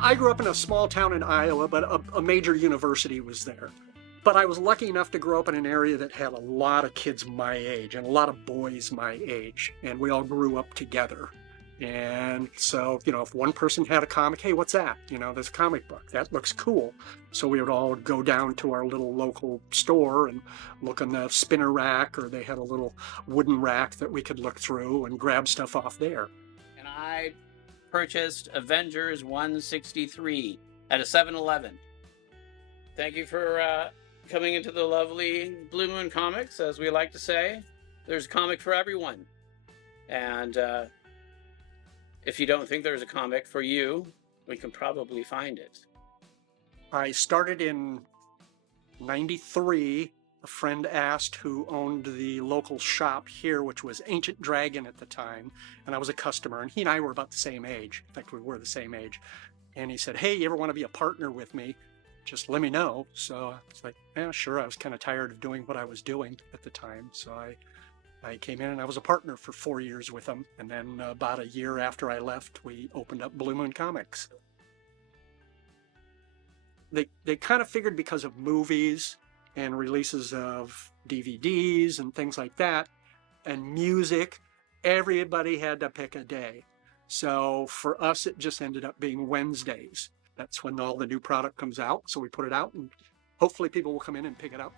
I grew up in a small town in Iowa, but a major university was there. But I was lucky enough to grow up in an area that had a lot of kids my age and a lot of boys my age, and we all grew up together. And so, if one person had a comic, hey, what's that? There's a comic book. That looks cool. So we would all go down to our little local store and look on the spinner rack, or they had a little wooden rack that we could look through and grab stuff off there. And I purchased Avengers 163 at a 7-Eleven. Thank you for coming into the lovely Blue Moon Comics, as we like to say. There's a comic for everyone. And if you don't think there's a comic for you, we can probably find it. I started in 93. A friend asked who owned the local shop here, which was Ancient Dragon at the time, and I was a customer, and he and I were about the same age. In fact, we were the same age. And he said, hey, you ever want to be a partner with me? Just let me know. So I was like, yeah, sure. I was kind of tired of doing what I was doing at the time. So I came in and I was a partner for 4 years with them. And then about a year after I left, we opened up Blue Moon Comics. They kind of figured because of movies and releases of DVDs and things like that, and music, everybody had to pick a day. So for us, it just ended up being Wednesdays. That's when all the new product comes out. So we put it out and hopefully people will come in and pick it up.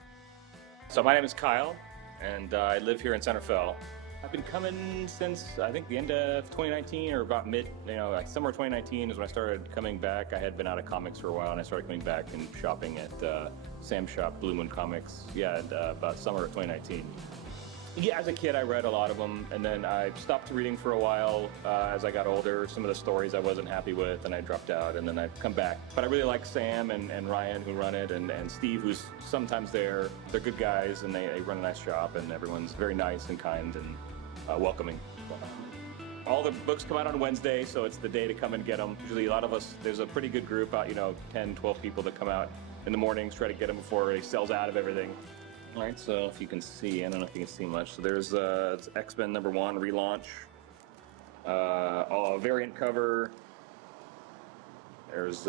So my name is Kyle, and I live here in San Rafael. I've been coming since, I think, the end of 2019 or about like summer 2019 is when I started coming back. I had been out of comics for a while, and I started coming back and shopping at Sam's shop, Blue Moon Comics, about summer of 2019. Yeah, as a kid, I read a lot of them, and then I stopped reading for a while as I got older. Some of the stories I wasn't happy with, and I dropped out, and then I've come back. But I really like Sam and Ryan, who run it, and Steve, who's sometimes there. They're good guys, and they run a nice shop, and everyone's very nice and kind and welcoming. All the books come out on Wednesday, so it's the day to come and get them. Usually a lot of us, there's a pretty good group, about 10, 12 people that come out in the mornings, try to get them before it sells out of everything. All right, so if you can see, I don't know if you can see much. So there's it's X-Men #1 relaunch, a variant cover. There's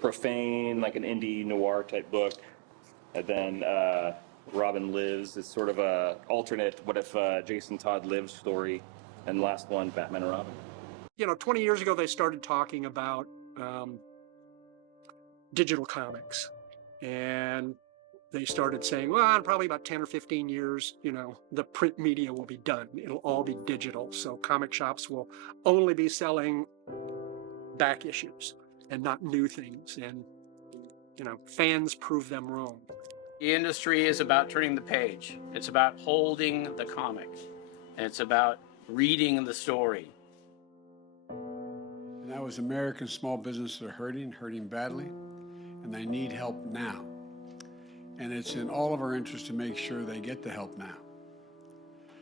Profane, like an indie noir type book, and then Robin Lives. It's sort of a alternate what if Jason Todd lives story, and the last one, Batman and Robin. 20 years ago they started talking about digital comics, and they started saying, well, in probably about 10 or 15 years, the print media will be done. It'll all be digital. So comic shops will only be selling back issues and not new things. And, fans prove them wrong. The industry is about turning the page. It's about holding the comic. And it's about reading the story. And that was American small businesses are hurting badly, and they need help now. And it's in all of our interest to make sure they get the help now.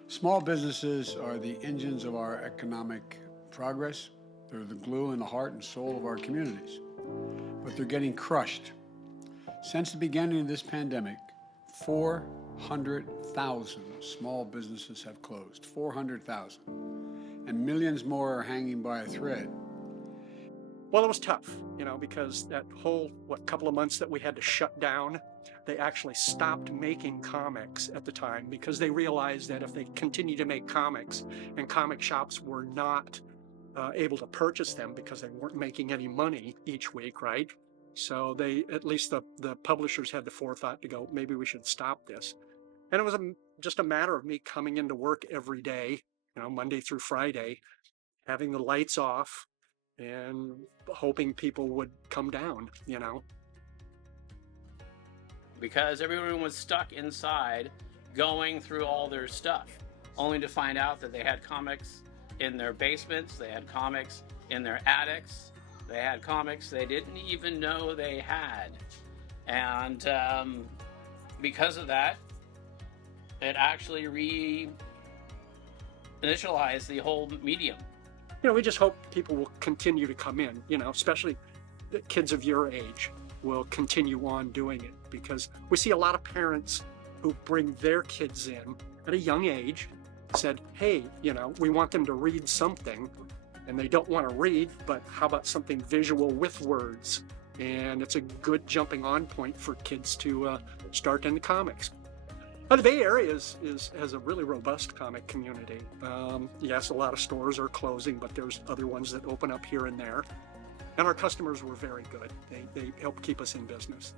Small businesses are the engines of our economic progress. They're the glue in the heart and soul of our communities. But they're getting crushed. Since the beginning of this pandemic, 400,000 small businesses have closed. 400,000. And millions more are hanging by a thread. Well, it was tough, because that whole, couple of months that we had to shut down, they actually stopped making comics at the time because they realized that if they continued to make comics and comic shops were not able to purchase them because they weren't making any money each week, right? So at least the publishers had the forethought to go, maybe we should stop this. And it was just a matter of me coming into work every day, Monday through Friday, having the lights off, and hoping people would come down, Because everyone was stuck inside going through all their stuff, only to find out that they had comics in their basements, they had comics in their attics, they had comics they didn't even know they had. And because of that, it actually re-initialized the whole medium. We just hope people will continue to come in, especially the kids of your age will continue on doing it, because we see a lot of parents who bring their kids in at a young age, said, hey, we want them to read something, and they don't want to read, but how about something visual with words? And it's a good jumping on point for kids to start in the comics. The Bay Area has a really robust comic community. Yes, a lot of stores are closing, but there's other ones that open up here and there. And our customers were very good. They helped keep us in business.